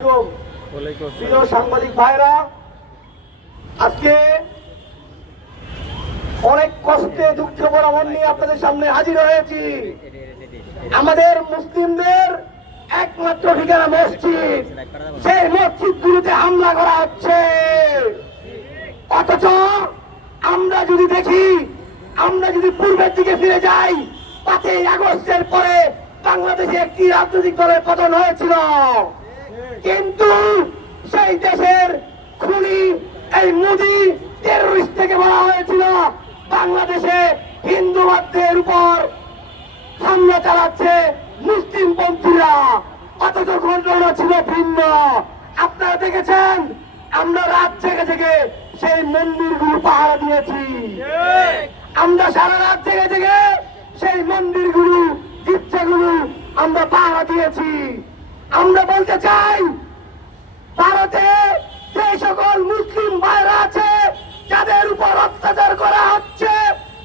প্রিয় সাংবাদিক ভাইরা, আজকে অনেক কষ্টে দুঃখে ভরা মন নিয়ে আপনাদের সামনে হাজির হয়েছি। আমাদের মুসলিমদের একমাত্র ঠিকানা মসজিদ, সেই মসজিদগুলোতে হামলা করা হচ্ছে। অথচ আমরা যদি দেখি, আমরা যদি পূর্বের দিকে ফিরে যাই, 5ই আগস্টের পরে বাংলাদেশে একটি রাজনৈতিক দলের পতন হয়েছিল, কিন্তু সেই দেশের খুনি এই মোদি টেররিস্ট থেকে বলা হয়েছিল বাংলাদেশে হিন্দুবাদের উপর হামলা চালাচ্ছে মুসলিম পন্থীরা। অথচ ঘটনা ছিল ভিন্ন। আপনারা দেখেছেন, আমরা রাত জেগে জেগে সেই মন্দিরগুলো পাহারা দিয়েছি। আমরা সারা রাত জেগে জেগে সেই মন্দিরগুলো, গির্জাগুলো আমরা পাহারা দিয়েছি। আমরা বলতে চাই, ভারতে যে সকল মুসলিম ভাইরা আছে যাদের উপর অত্যাচার করা হচ্ছে,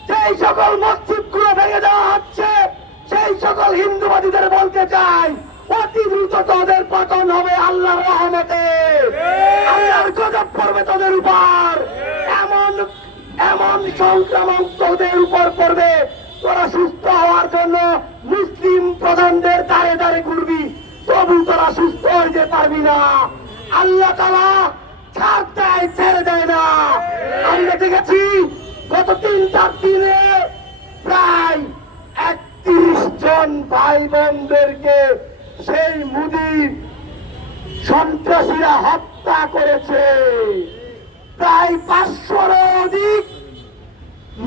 সেই সকল মসজিদগুলো ভেঙে দেওয়া হচ্ছে, সেই সকল হিন্দুবাদীদের বলতে চাই, অতি দ্রুত তোদের পতন হবে আল্লাহর রহমতে। আল্লাহর গজব পড়বে তোদের উপর। এমন এমন সংক্রমণ তোদের উপর পড়বে, তোরা সুস্থ হওয়ার জন্য মুসলিম প্রধানদের দাঁড়ে দাঁড়ে ঘুরবি, তবু তোরা সুস্থ হইতে পারবি না। আল্লাহ তাআলা ছাড় দেয়, ছেড়ে দেয় না। আমরা দেখেছি গত 3-4 দিনে প্রায় 31 জন ভাই বোনদেরকে সেই মোদি সন্ত্রাসীরা হত্যা করেছে। প্রায় 500-এর অধিক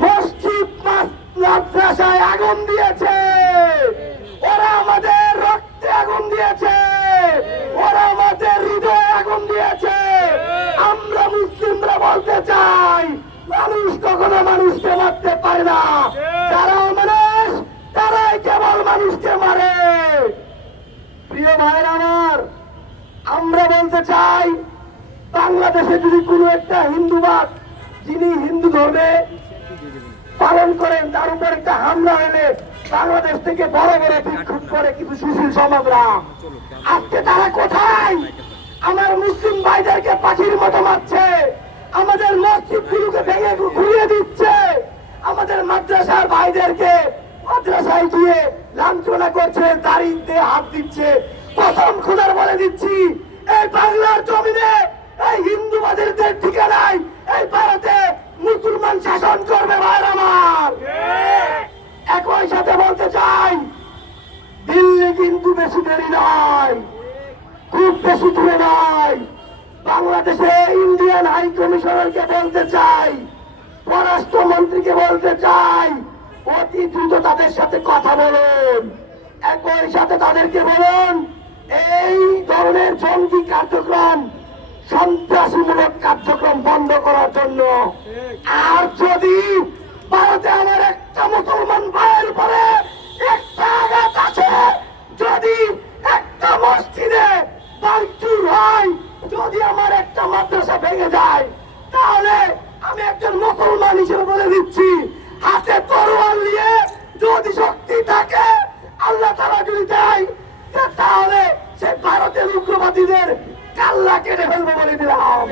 মসজিদ মাদ্রাসায় আগুন দিয়েছে। ওরা আমাদের রক্তে আগুন দিয়েছে, ওরা আমাদের হৃদয়ে আগুন দিয়েছে। আমরা মুসলিমরা বলতে চাই, মানুষ কখনো মানুষকে মারতে পারে না। যারা মানুষ, তারাই কেবল মানুষকে মারে। প্রিয় ভাইরা আমার, আমরা বলতে চাই, বাংলাদেশে যদি কোনো একটা হিন্দুবাদ, যিনি হিন্দু ধর্মে পালন করেন, তার উপর একটা হামলা হলে বাংলাদেশ থেকে বড় বড় বিক্ষোভ করে কিছু সুশীল সমাজরা। আজকে তারা কোথায়? আমার মুসলিম ভাইদেরকে পাখির মতো মারছে, আমাদের মসজিদগুলোকে ভেঙে ঘুরিয়ে দিচ্ছে, আমাদের মাদ্রাসার ভাইদেরকে মাদ্রাসায় গিয়ে লাঞ্ছনা করছে, দাড়িতে হাত দিচ্ছে। প্রথম খোদার বলে দিচ্ছি, এই বাংলার জমিনে এই হিন্দুবাদীদের ঠিকানায় এই ভারতে মুসলমান শাসন করবে ভাইর আমার। একই সাথে বলতে চাই, দিল্লি কিন্তু বেশি দেরি নয়, খুব বেশি দূরে নয়। বাংলাদেশে ইন্ডিয়ান হাই কমিশনারকে বলতে চাই, পররাষ্ট্রমন্ত্রীকে বলতে চাই, অতি দ্রুত তাদের সাথে কথা বলুন। একই সাথে তাদেরকে বলুন, এই ধরনের জঙ্গি কার্যক্রম, সন্ত্রাসীমূলক কার্যক্রম বন্ধ করার জন্য। আর যদি ভারতে আমার একটা মুসলমান ভাইয়ের উপরে একটা আঘাত আছে, যদি একটা মসজিদে ভাঙচুর হয়, যদি আমার একটা মাদ্রাসা ভেঙে যায়, তাহলে আমি একজন মুসলমান হিসেবে বলে দিচ্ছি, হাতে তরোয়াল নিয়ে যদি শক্তি থাকে, আল্লাহ তাআলা যদি দেয়, তাহলে সে ভারতের উগ্রবাদীদের কাল্লা কেটে ফেলবো বলে দিলাম।